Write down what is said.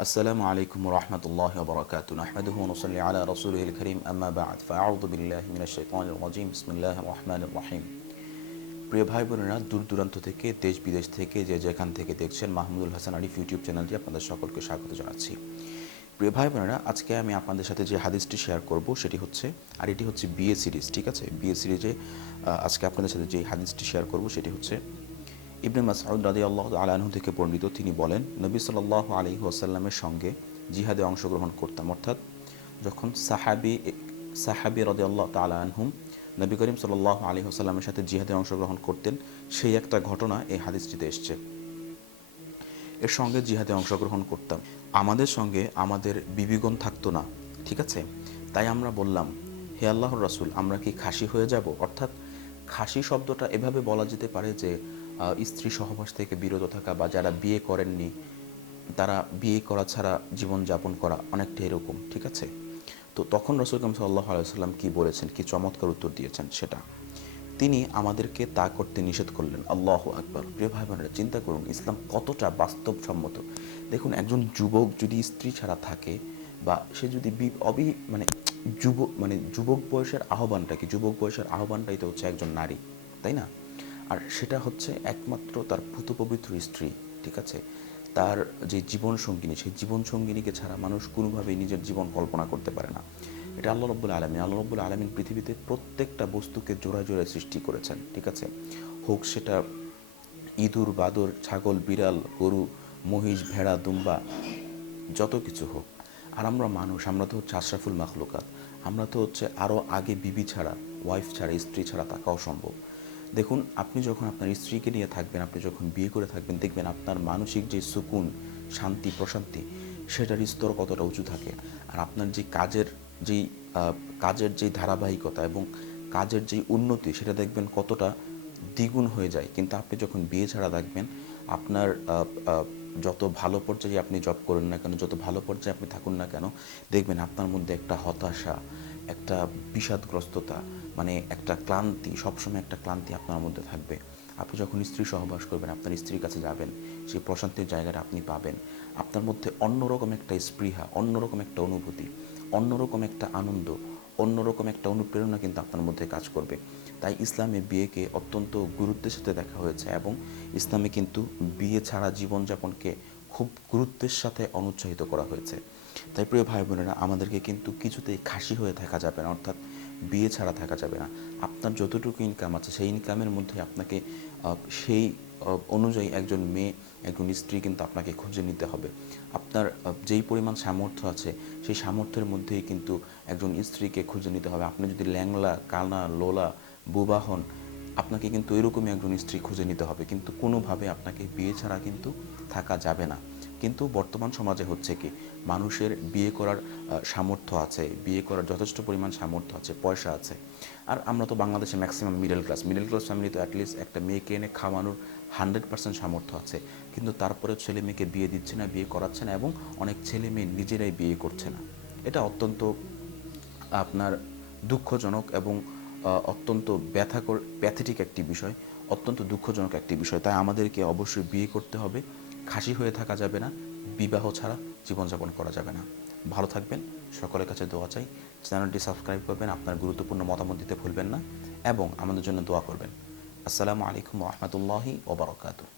assalamoalikom warahmatullahi wabarakatuh. Nahmaduhu wa nusalli ala rasulihil karim, amma ba'd. Fa'a'udhu billahi minash shaitanir rajim. Bismillahir rahmanir rahim. প্রিয় ভাই বোনেরা, দূর দূরান্ত থেকে, দেশ বিদেশ থেকে যে যেখান থেকে দেখছেন, মাহমুদুল হাসান আরিফ ইউটিউব চ্যানেলটি আপনাদের সকলকে স্বাগত জানাচ্ছি। প্রিয় ভাই বোনেরা, আজকে আমি আপনাদের সাথে যে হাদিসটি শেয়ার করব সেটি হচ্ছে, আর এটি হচ্ছে বিএ সিরিজ, ঠিক আছে? বিএ সিরিজে আজকে আপনাদের সাথে যে হাদিসটি শেয়ার করব সেটি হচ্ছে ইবনে মাসউদ রাদিয়াল্লাহু তাআলা আনহু থেকে বর্ণিত। তিনি বলেন, নবী সাল্লাল্লাহু আলাইহি ওয়াসাল্লামের সঙ্গে জিহাদে অংশগ্রহণ করতাম। অর্থাৎ যখন সাহাবী রাদিয়াল্লাহু তাআলা আনহুম নবী করিম সাল্লাল্লাহু আলাইহি ওয়াসাল্লামের সাথে জিহাদে অংশগ্রহণ করতেন, সেই একটা ঘটনা এই হাদিসটিতে এসছে। এর সঙ্গে জিহাদে অংশগ্রহণ করতাম, আমাদের সঙ্গে আমাদের বিবিগণ থাকতো না, ঠিক আছে? তাই আমরা বললাম, হে আল্লাহর রাসূল, আমরা কি খাসি হয়ে যাব? অর্থাৎ খাসি শব্দটা এভাবে বলা যেতে পারে যে স্ত্রী সহবাস থেকে বিরত থাকা, বা যারা বিয়ে করেননি তারা বিয়ে করা ছাড়া জীবনযাপন করা, অনেকটা এরকম, ঠিক আছে? তো তখন রাসূল করিম সাল্লাল্লাহু আলাইহি ওয়াসাল্লাম কী বলেছেন, কি চমৎকার উত্তর দিয়েছেন সেটা। তিনি আমাদেরকে তা করতে নিষেধ করলেন। আল্লাহু আকবার। প্রিয় ভাই বোনেরা, চিন্তা করুন ইসলাম কতটা বাস্তবসম্মত। দেখুন, একজন যুবক যদি স্ত্রী ছাড়া থাকে, বা সে যদি যুবক বয়সের আহ্বানটা কি? যুবক বয়সের আহ্বানটাই তো হচ্ছে একজন নারী, তাই না? আর সেটা হচ্ছে একমাত্র তার পবিত্র স্ত্রী, ঠিক আছে? তার যে জীবন সঙ্গিনী, সেই জীবন সঙ্গিনীকে ছাড়া মানুষ কোনোভাবেই নিজের জীবন কল্পনা করতে পারে না। এটা আল্লাহ রাব্বুল আলামিন পৃথিবীতে প্রত্যেকটা বস্তুকে জোড়ায় জোড়ায় সৃষ্টি করেছেন, ঠিক আছে? হোক সেটা ইঁদুর, বাদর, ছাগল, বিড়াল, গরু, মহিষ, ভেড়া, দুম্বা, যত কিছু হোক। আর আমরা মানুষ, আমরা তো হচ্ছে আশরাফুল মাখলুকাত। আমরা তো হচ্ছে আরও আগে বিবি ছাড়া, ওয়াইফ ছাড়া, স্ত্রী ছাড়া থাকা অসম্ভব। দেখুন, আপনি যখন আপনার স্ত্রীকে নিয়ে থাকবেন, আপনি যখন বিয়ে করে থাকবেন, দেখবেন আপনার মানসিক যে সুকুন, শান্তি, প্রশান্তি, সেটার স্তর কতটা উঁচু থাকে। আর আপনার যে কাজের যেই ধারাবাহিকতা এবং কাজের যেই উন্নতি, সেটা দেখবেন কতটা দ্বিগুণ হয়ে যায়। কিন্তু আপনি যখন বিয়ে ছাড়া থাকবেন, আপনার যত ভালো পর্যায়ে আপনি জব করেন না কেন, যত ভালো পর্যায়ে আপনি থাকুন না কেন, দেখবেন আপনার মধ্যে একটা হতাশা, একটা বিষাদগ্রস্ততা, মানে একটা ক্লান্তি, সবসময় একটা ক্লান্তি আপনার মধ্যে থাকবে। আপনি যখন স্ত্রী সহবাস করবেন, আপনার স্ত্রীর কাছে যাবেন, সেই প্রশান্তির জায়গাটা আপনি পাবেন। আপনার মধ্যে অন্যরকম একটা স্পৃহা, অন্যরকম একটা অনুভূতি, অন্যরকম একটা আনন্দ, অন্যরকম একটা অনুপ্রেরণা কিন্তু আপনার মধ্যে কাজ করবে। তাই ইসলামে বিয়েকে অত্যন্ত গুরুত্বের সাথে দেখা হয়েছে, এবং ইসলামে কিন্তু বিয়ে ছাড়া জীবনযাপনকে খুব গুরুত্বের সাথে অনুৎসাহিত করা হয়েছে। তাই প্রিয় ভাই বোনেরা, আমাদেরকে কিন্তু কিছুতেই খাসি হয়ে থাকা যাবে না, অর্থাৎ বিয়ে ছাড়া থাকা যাবে না। আপনার যতটুকু ইনকাম আছে, সেই ইনকামের মধ্যে আপনাকে সেই অনুযায়ী একজন মেয়ে, একজন স্ত্রী কিন্তু আপনাকে খুঁজে নিতে হবে। আপনার যেই পরিমাণ সামর্থ্য আছে, সেই সামর্থ্যের মধ্যেই কিন্তু একজন স্ত্রীকে খুঁজে নিতে হবে। আপনি যদি ল্যাংলা, কানা, লোলা, বোবা হন, আপনাকে কিন্তু এরকমই একজন স্ত্রী খুঁজে নিতে হবে। কিন্তু কোনোভাবে আপনাকে বিয়ে ছাড়া কিন্তু থাকা যাবে না। কিন্তু বর্তমান সমাজে হচ্ছে কি, মানুষের বিয়ে করার সামর্থ্য আছে, বিয়ে করার যথেষ্ট পরিমাণ সামর্থ্য আছে, পয়সা আছে। আর আমরা তো বাংলাদেশে ম্যাক্সিমাম মিডল ক্লাস ফ্যামিলি, তো অ্যাটলিস্ট একটা মেয়েকে এনে খাওয়ানোর 100% সামর্থ্য আছে। কিন্তু তারপরে ছেলে মেয়েকে বিয়ে দিচ্ছে না, বিয়ে করাচ্ছে না, এবং অনেক ছেলে মেয়ে নিজেরাই বিয়ে করছে না। এটা অত্যন্ত আপনার দুঃখজনক এবং অত্যন্ত প্যাথেটিক একটি বিষয়, অত্যন্ত দুঃখজনক একটি বিষয়। তাই আমাদেরকে অবশ্যই বিয়ে করতে হবে, খাসি হয়ে থাকা যাবে না, বিবাহ ছাড়া জীবনযাপন করা যাবে না। ভালো থাকবেন, সকলের কাছে দোয়া চাই। চ্যানেলটি সাবস্ক্রাইব করবেন, আপনার গুরুত্বপূর্ণ মতামত দিতে ভুলবেন না, এবং আমাদের জন্য দোয়া করবেন। আসসালামু আলাইকুম ওয়া রাহমাতুল্লাহি ওয়া বারাকাতুহু।